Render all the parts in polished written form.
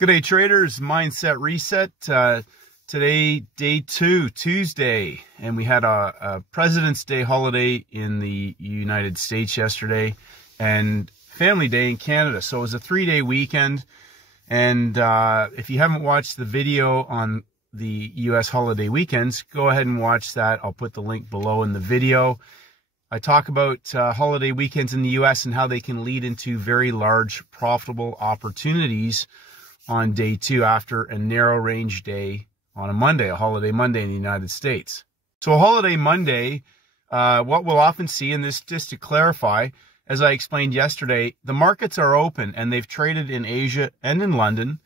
Good day, traders. Mindset reset. Today, day 2, Tuesday, and we had a President's Day holiday in the United States yesterday and Family Day in Canada. So it was a 3-day weekend. And if you haven't watched the video on the U.S. holiday weekends, go ahead and watch that. I'll put the link below in the video. I talk about holiday weekends in the U.S. and how they can lead into very large, profitable opportunities on day 2 after a narrow range day on a Monday, a holiday Monday in the United States. So a holiday Monday, what we'll often see, and this just to clarify, as I explained yesterday, the markets are open and they've traded in Asia and in London,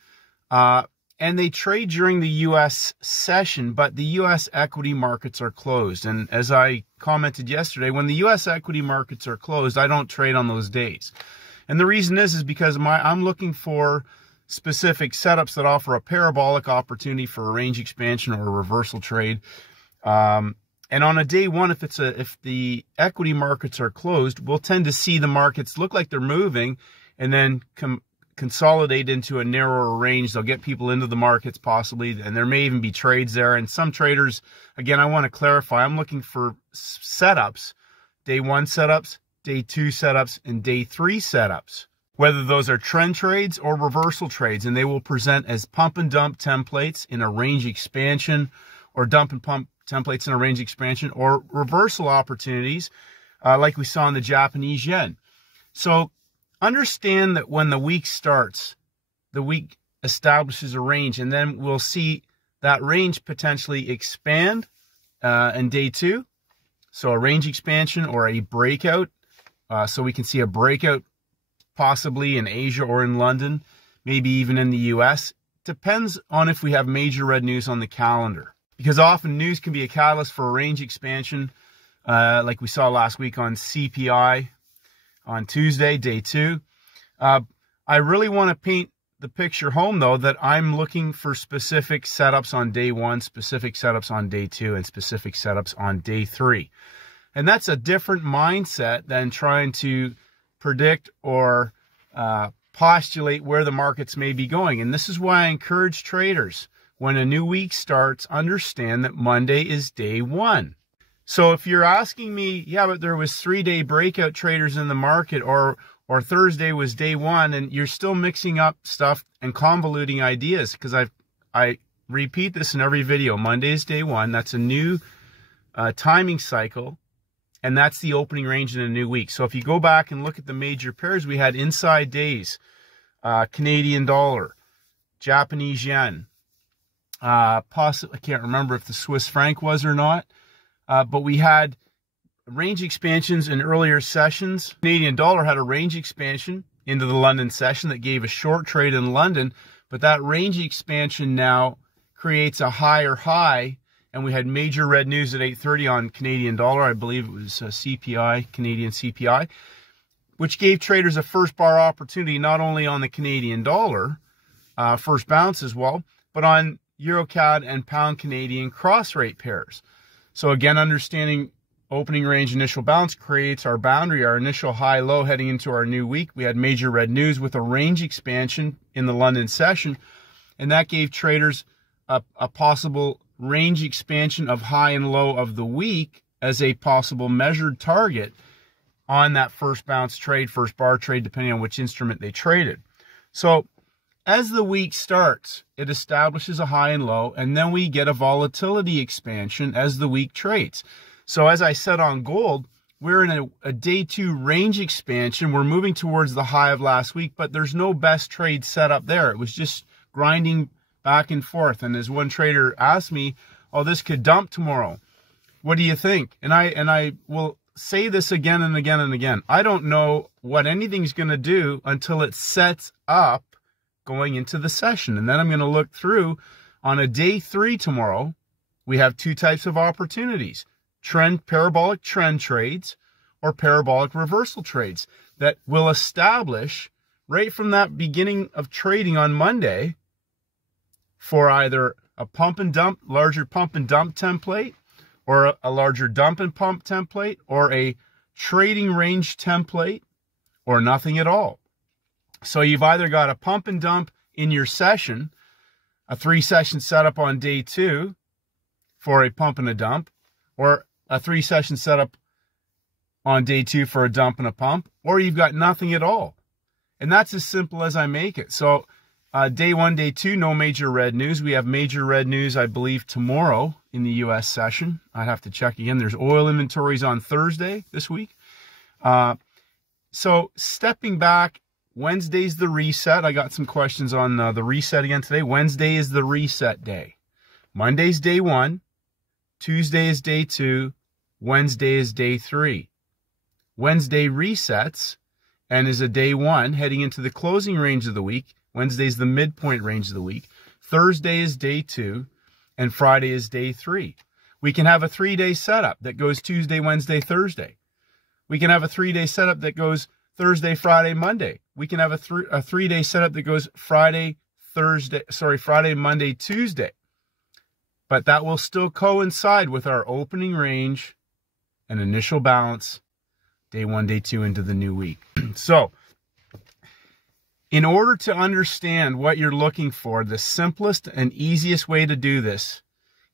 and they trade during the U.S. session, but the U.S. equity markets are closed. And as I commented yesterday, when the U.S. equity markets are closed, I don't trade on those days. And the reason is because I'm looking for specific setups that offer a parabolic opportunity for a range expansion or a reversal trade. And on a day one, if the equity markets are closed, we'll tend to see the markets look like they're moving and then consolidate into a narrower range. They'll get people into the markets possibly, and there may even be trades there. And some traders, again, I want to clarify, I'm looking for setups, day 1 setups, day 2 setups, and day 3 setups, whether those are trend trades or reversal trades, and they will present as pump and dump templates in a range expansion, or dump and pump templates in a range expansion, or reversal opportunities like we saw in the Japanese yen. So understand that when the week starts, the week establishes a range, and then we'll see that range potentially expand in day 2. So a range expansion or a breakout. So we can see a breakout possibly in Asia or in London, maybe even in the US. Depends on if we have major red news on the calendar, because often news can be a catalyst for a range expansion, like we saw last week on CPI on Tuesday, day 2. I really want to paint the picture home, though, that I'm looking for specific setups on day 1, specific setups on day 2, and specific setups on day 3. And that's a different mindset than trying to predict or postulate where the markets may be going. And this is why I encourage traders, when a new week starts, understand that Monday is day 1. So if you're asking me, yeah, but there was 3-day breakout traders in the market, or Thursday was day 1, and you're still mixing up stuff and convoluting ideas, because I repeat this in every video. Monday is day 1. That's a new timing cycle. And that's the opening range in a new week. So if you go back and look at the major pairs, we had inside days, Canadian dollar, Japanese yen, possibly, I can't remember if the Swiss franc was or not, but we had range expansions in earlier sessions. Canadian dollar had a range expansion into the London session that gave a short trade in London, but that range expansion now creates a higher high. And we had major red news at 8:30 on Canadian dollar. I believe it was CPI, Canadian CPI, which gave traders a first bar opportunity, not only on the Canadian dollar, first bounce as well, but on EuroCAD and Pound Canadian cross rate pairs. So again, understanding opening range initial bounce creates our boundary, our initial high low heading into our new week. We had major red news with a range expansion in the London session, and that gave traders a possible range expansion of high and low of the week as a possible measured target on that first bounce trade, first bar trade, depending on which instrument they traded. So as the week starts, it establishes a high and low, and then we get a volatility expansion as the week trades. So as I said on gold, we're in a day 2 range expansion. We're moving towards the high of last week, but there's no best trade set up there. It was just grinding back and forth. And as one trader asked me, oh, this could dump tomorrow. What do you think? And I will say this again and again and again. I don't know what anything's going to do until it sets up going into the session. And then I'm going to look through on a day 3 tomorrow. We have 2 types of opportunities: parabolic trend trades or parabolic reversal trades that will establish right from that beginning of trading on Monday for either a pump and dump, larger pump and dump template, or a larger dump and pump template, or a trading range template, or nothing at all. So you've either got a pump and dump in your session, a 3-session setup on day 2 for a pump and a dump, or a 3-session setup on day 2 for a dump and a pump, or you've got nothing at all. And that's as simple as I make it. So day 1, day 2, no major red news. We have major red news, I believe, tomorrow in the U.S. session. I'd have to check again. There's oil inventories on Thursday this week. So stepping back, Wednesday's the reset. I got some questions on the reset again today. Wednesday is the reset day. Monday's day 1. Tuesday is day 2. Wednesday is day 3. Wednesday resets and is a day 1 heading into the closing range of the week. Wednesday's the midpoint range of the week. Thursday is day 2. And Friday is day 3. We can have a 3-day setup that goes Tuesday, Wednesday, Thursday. We can have a 3-day setup that goes Thursday, Friday, Monday. We can have a 3-day setup that goes Friday, Monday, Tuesday. But that will still coincide with our opening range and initial balance, day 1, day 2 into the new week. So, in order to understand what you're looking for, the simplest and easiest way to do this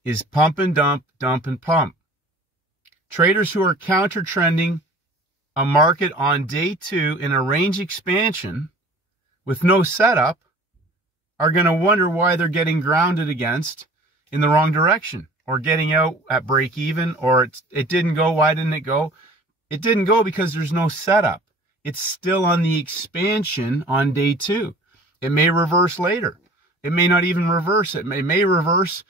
is pump and dump, dump and pump. Traders who are counter trending a market on day 2 in a range expansion with no setup are going to wonder why they're getting grounded against in the wrong direction, or getting out at break even, or it didn't go. Why didn't it go? It didn't go because there's no setup. It's still on the expansion on day 2. It may reverse later. It may not even reverse. It may reverse,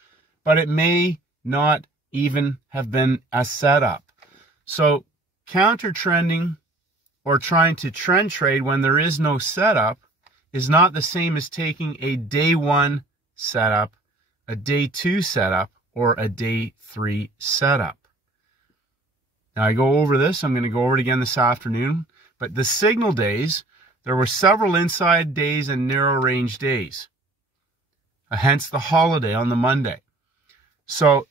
but it may not even have been a setup. So counter trending or trying to trend trade when there is no setup is not the same as taking a day 1 setup, a day 2 setup, or a day 3 setup. Now I go over this. I'm going to go over it again this afternoon. But the signal days, there were several inside days and narrow range days. Hence the holiday on the Monday. So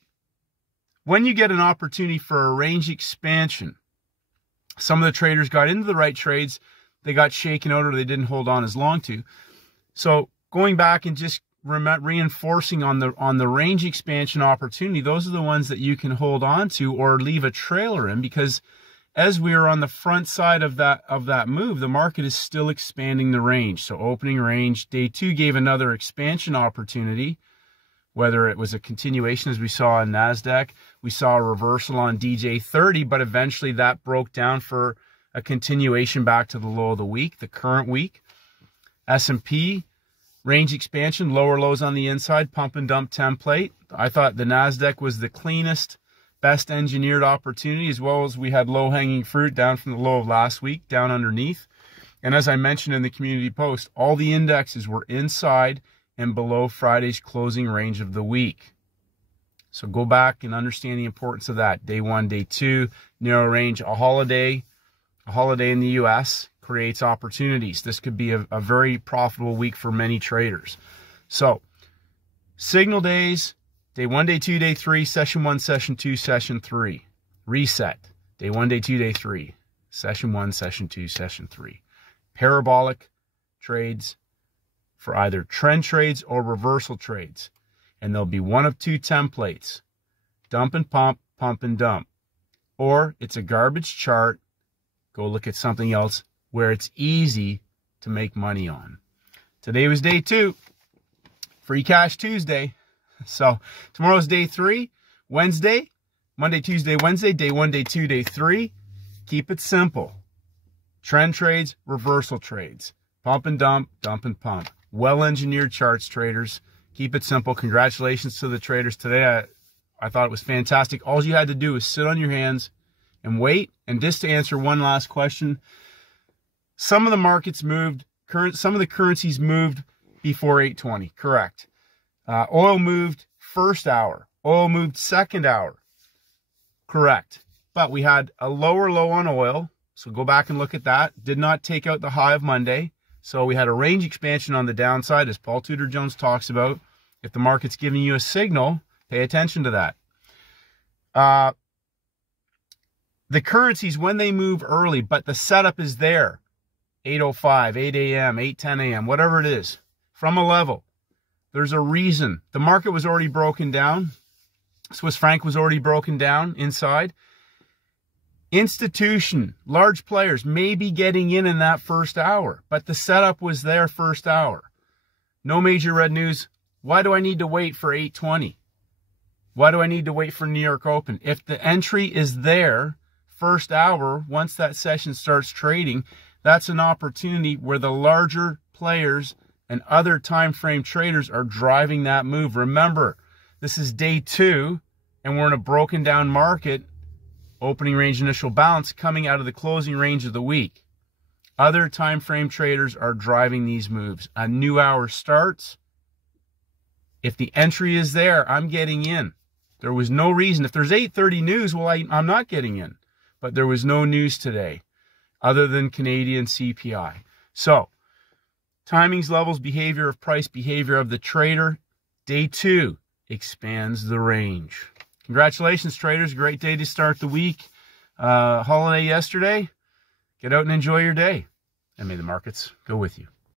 when you get an opportunity for a range expansion, some of the traders got into the right trades, they got shaken out or they didn't hold on as long to. So going back and just reinforcing on the range expansion opportunity, those are the ones that you can hold on to or leave a trailer in, because as we are on the front side of that move, the market is still expanding the range. So opening range, day 2 gave another expansion opportunity, whether it was a continuation as we saw on NASDAQ. We saw a reversal on DJ30, but eventually that broke down for a continuation back to the low of the week, the current week. S&P, range expansion, lower lows on the inside, pump and dump template. I thought the NASDAQ was the cleanest, best engineered opportunity, as well as we had low-hanging fruit down from the low of last week, down underneath. And as I mentioned in the community post, all the indexes were inside and below Friday's closing range of the week. So go back and understand the importance of that. Day 1, day 2, narrow range, a holiday in the U.S. creates opportunities. This could be a very profitable week for many traders. So signal days, day 1, day 2, day 3, session 1, session 2, session 3. Reset. Day 1, day 2, day 3. Session 1, session 2, session 3. Parabolic trades for either trend trades or reversal trades. And there'll be one of 2 templates. Dump and pump, pump and dump. Or it's a garbage chart. Go look at something else where it's easy to make money on. Today was day 2. Free Cash Tuesday. So tomorrow's day 3, Wednesday, Monday, Tuesday, Wednesday, day 1, day 2, day 3. Keep it simple. Trend trades, reversal trades. Pump and dump, dump and pump. Well-engineered charts, traders. Keep it simple. Congratulations to the traders today. I thought it was fantastic. All you had to do was sit on your hands and wait. And just to answer one last question, some of the markets moved, some of the currencies moved before 8:20. Correct. Oil moved first hour. Oil moved second hour. Correct. But we had a lower low on oil. So go back and look at that. Did not take out the high of Monday. So we had a range expansion on the downside, as Paul Tudor Jones talks about. If the market's giving you a signal, pay attention to that. The currencies, when they move early, but the setup is there, 8:05, 8 a.m., 8:10 a.m., whatever it is, from a level. There's a reason. The market was already broken down. Swiss franc was already broken down inside. Institution, large players may be getting in that first hour, but the setup was there first hour. No major red news. Why do I need to wait for 8:20? Why do I need to wait for New York Open? If the entry is there first hour, once that session starts trading, that's an opportunity where the larger players and other time frame traders are driving that move. Remember, this is day 2, and we're in a broken down market, opening range initial balance coming out of the closing range of the week. Other time frame traders are driving these moves. A new hour starts. If the entry is there, I'm getting in. There was no reason. If there's 8:30 news, well, I'm not getting in. But there was no news today other than Canadian CPI. So, timings, levels, behavior of price, behavior of the trader. Day 2 expands the range. Congratulations, traders. Great day to start the week. Holiday yesterday. Get out and enjoy your day. And may the markets go with you.